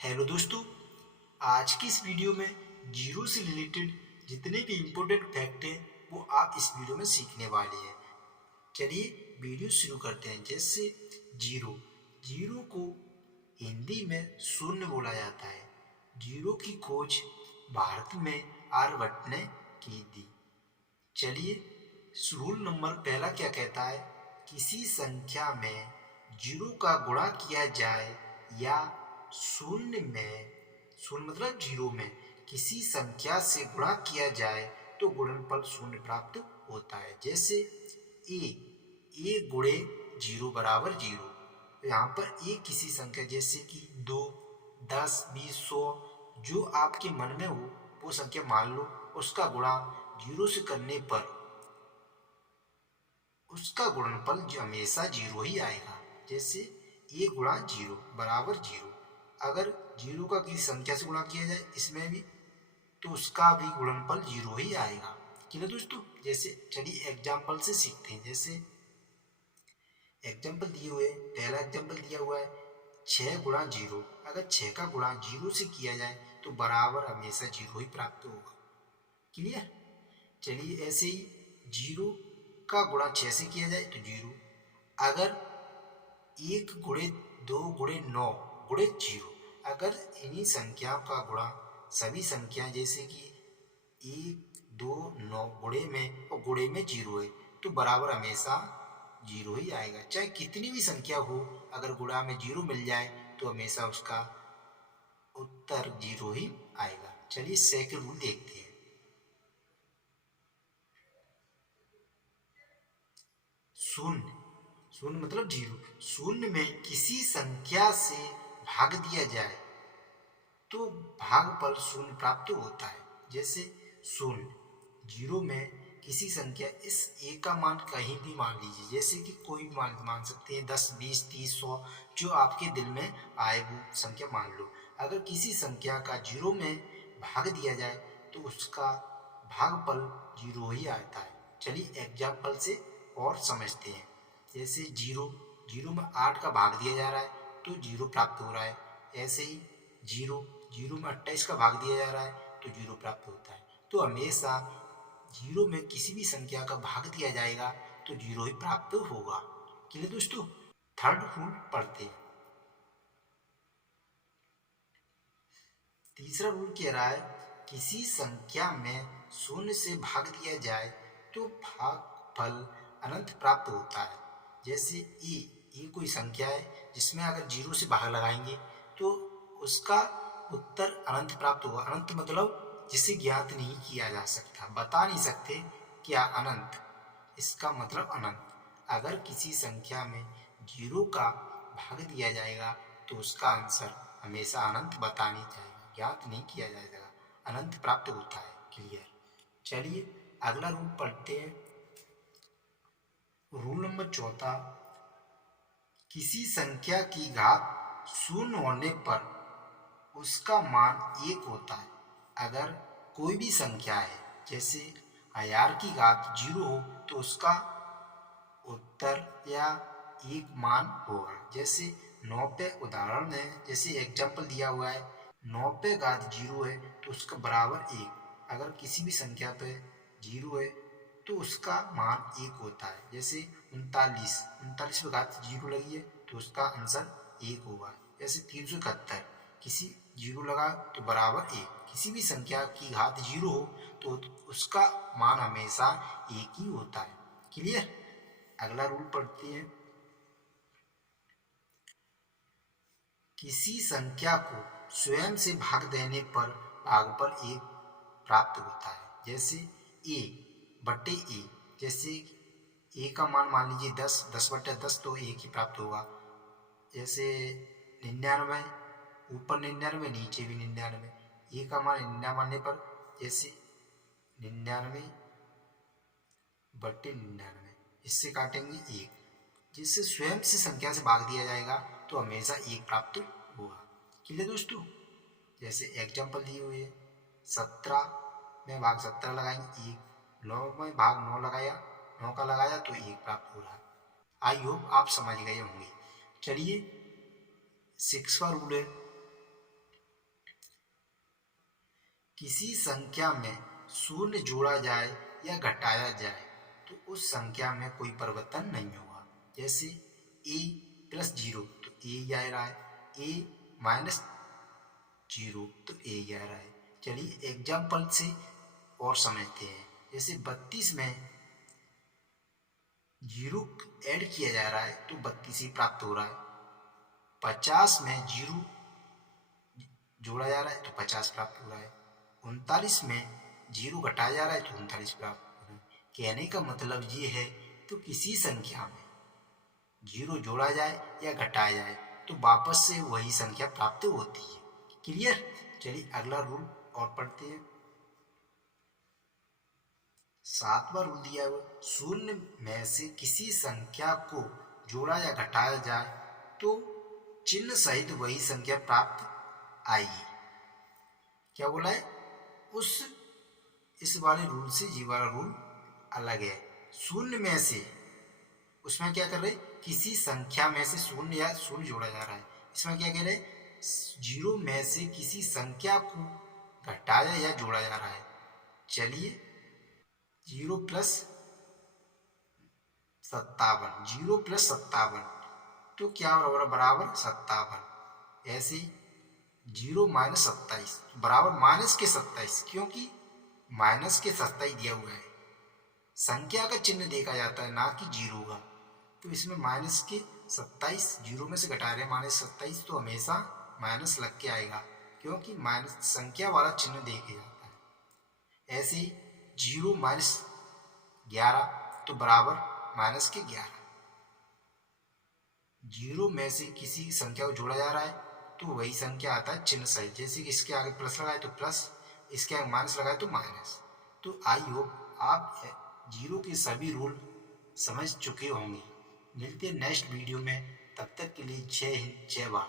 Hello दोस्तों, आज की इस वीडियो में जीरो से रिलेटेड जितने भी इम्पोर्टेंट फैक्ट हैं वो आप इस वीडियो में सीखने वाले हैं। चलिए वीडियो शुरू करते हैं। जैसे जीरो जीरो को हिंदी में शून्य बोला जाता है। जीरो की खोज भारत में आर्यभट्ट ने की थी। चलिए रूल नंबर पहला क्या कहता है, किसी संख्या में जीरो का गुणा किया जाए या शून्य में, शून्य मतलब जीरो में किसी संख्या से गुणा किया जाए तो गुणनफल शून्य प्राप्त होता है। जैसे ए गुणे जीरो बराबर जीरो। तो यहाँ पर ए किसी संख्या जैसे कि 2, 10, 20, 100 जो आपके मन में हो वो संख्या मान लो, उसका गुणा जीरो से करने पर उसका गुणनफल हमेशा जीरो ही आएगा। जैसे ए गुणा जीरो बराबर जीरो। अगर जीरो का किसी संख्या से गुणा किया जाए इसमें भी तो उसका भी गुणनफल जीरो ही आएगा। ठीक है दोस्तों, जैसे चलिए एग्जाम्पल से सीखते हैं। जैसे एग्जाम्पल दिए हुए, पहला एग्जाम्पल दिया हुआ है 6 गुणा जीरो। अगर 6 का गुणा जीरो से किया जाए तो बराबर हमेशा जीरो ही प्राप्त होगा। क्लियर। चलिए ऐसे ही जीरो का गुणा 6 से किया जाए तो जीरो। अगर 1 गुणे 2 गुणे 9 गुणे जीरो, अगर इन्हीं संख्याओं का गुणा सभी संख्याएं जैसे कि 1, 2, 9 गुणे में और गुणे में जीरो है तो बराबर हमेशा जीरो ही आएगा। चाहे कितनी भी संख्या हो, अगर गुणा में जीरो मिल जाए तो हमेशा उसका उत्तर जीरो ही आएगा। चलिए सेकंड रूल देखते हैं। शून्य, शून्य मतलब जीरो। शून्य में किसी संख्या से भाग दिया जाए तो भागफल शून्य प्राप्त होता है। जैसे शून्य, जीरो में किसी संख्या इस ए का मान कहीं भी मान लीजिए, जैसे कि कोई भी मान सकते हैं 10, 20, 30, 100 जो आपके दिल में आए वो संख्या मान लो। अगर किसी संख्या का जीरो में भाग दिया जाए तो उसका भागफल जीरो ही आता है। चलिए एग्जाम्पल से और समझते हैं। जैसे जीरो, जीरो में 8 का भाग दिया जा रहा है तो जीरो प्राप्त हो रहा है। ऐसे ही जीरो, जीरो में 28 का भाग दिया जा रहा है तो जीरो प्राप्त होता है। तो हमेशा जीरो में किसी भी संख्या का भाग दिया जाएगा तो जीरो ही प्राप्त होगा। क्लियर दोस्तों। थर्ड रूल पढ़ते हैं। तीसरा रूल कह रहा है किसी संख्या में शून्य से भाग दिया जाए तो भागफल अनंत प्राप्त होता है। जैसे ए कोई संख्या है जिसमें अगर जीरो से भाग लगाएंगे तो उसका उत्तर अनंत प्राप्त होगा। अनंत मतलब जिसे ज्ञात नहीं किया जा सकता, बता नहीं सकते क्या अनंत, इसका मतलब अनंत। अगर किसी संख्या में जीरो का भाग दिया जाएगा तो उसका आंसर हमेशा अनंत बतानी चाहिए, ज्ञात नहीं किया जाएगा, अनंत प्राप्त होता है। क्लियर। चलिए अगला रूल पढ़ते हैं। रूल नंबर चौथा, किसी संख्या की घात शून्य होने पर उसका मान एक होता है। अगर कोई भी संख्या है जैसे 1000 की घात जीरो हो तो उसका उत्तर या एक मान होगा। जैसे 9 पे उदाहरण है, जैसे एग्जाम्पल दिया हुआ है 9 पे घात जीरो है तो उसका बराबर एक। अगर किसी भी संख्या पे जीरो है तो उसका मान एक होता है। जैसे 39, 39 पे घात जीरो लगी है तो उसका आंसर एक होगा। जैसे 371, किसी जीरो लगा तो बराबर एक। किसी भी संख्या की घात जीरो हो तो उसका मान हमेशा एक ही होता है। क्लियर। अगला रूल पढ़ते हैं। किसी संख्या को स्वयं से भाग देने पर भागफल एक प्राप्त होता है। जैसे ए बटे ए, जैसे ए का मान लीजिए 10, 10/10 तो एक ही प्राप्त होगा। जैसे 99, ऊपर 99 नीचे भी 99, ए का मान 99 मानने पर जैसे 99/99, इससे काटेंगे एक। जिससे स्वयं से संख्या से भाग दिया जाएगा तो हमेशा एक प्राप्त होगा। क्लियर दोस्तों। जैसे एग्जाम्पल दिए हुए 17 में भाग 17 लगाएंगे एक, 9 में भाग 9 लगाया, 9 का लगाया तो एक प्राप्त हो रहा है। आई होप आप समझ गए होंगे। चलिए 6वां रूल है, किसी संख्या में शून्य जोड़ा जाए या घटाया जाए तो उस संख्या में कोई परिवर्तन नहीं होगा। जैसे a प्लस 0 तो a ही आ रहा है, a माइनस 0 तो a ही आ रहा है। चलिए एग्जाम्पल से और समझते हैं। जैसे 32 में 0 ऐड किया जा रहा है तो 32 ही प्राप्त हो रहा है। 50 में 0 जोड़ा जा रहा है तो 50 प्राप्त हो रहा है। 39 में 0 घटाया जा रहा है तो 39 प्राप्त हो रहा है। कहने का मतलब ये है तो किसी संख्या में 0 जोड़ा जाए या घटाया जाए तो वापस से वही संख्या प्राप्त होती है। क्लियर? चलिए अगला रूल और पढ़ते हैं। 7वां रूल दिया है, शून्य में से किसी संख्या को जोड़ा या घटाया जाए तो चिन्ह सहित वही संख्या प्राप्त आएगी। क्या बोला है? इस वाले रूल से ये वाला रूल अलग है। शून्य में से, उसमें क्या कर रहे, किसी संख्या में से शून्य या शून्य जोड़ा जा रहा है। इसमें क्या कह रहे, 0 में से किसी संख्या को घटाया या जोड़ा जा रहा है। चलिए 0 प्लस 57, 0 प्लस 57 तो क्या बराबर 57। ऐसे 0 माइनस 27 बराबर माइनस के 27, क्योंकि माइनस के 27 दिया हुआ है। संख्या का चिन्ह देखा जाता है ना कि 0 का, तो इसमें माइनस के 27 0 में से घटा रहे हैं माइनस 27 तो हमेशा माइनस लग के आएगा, क्योंकि माइनस संख्या वाला चिन्ह देखे जाता है। ऐसे ही 0 माइनस 11 तो बराबर माइनस के 11। 0 में से किसी संख्या को जोड़ा जा रहा है तो वही संख्या आता है चिन्ह सहित। जैसे कि इसके आगे प्लस लगाए तो प्लस, इसके आगे माइनस लगाए तो माइनस। तो आई होप आप 0 के सभी रूल समझ चुके होंगे। मिलते हैं नेक्स्ट वीडियो में, तब तक के लिए जय हिंद जय भारत।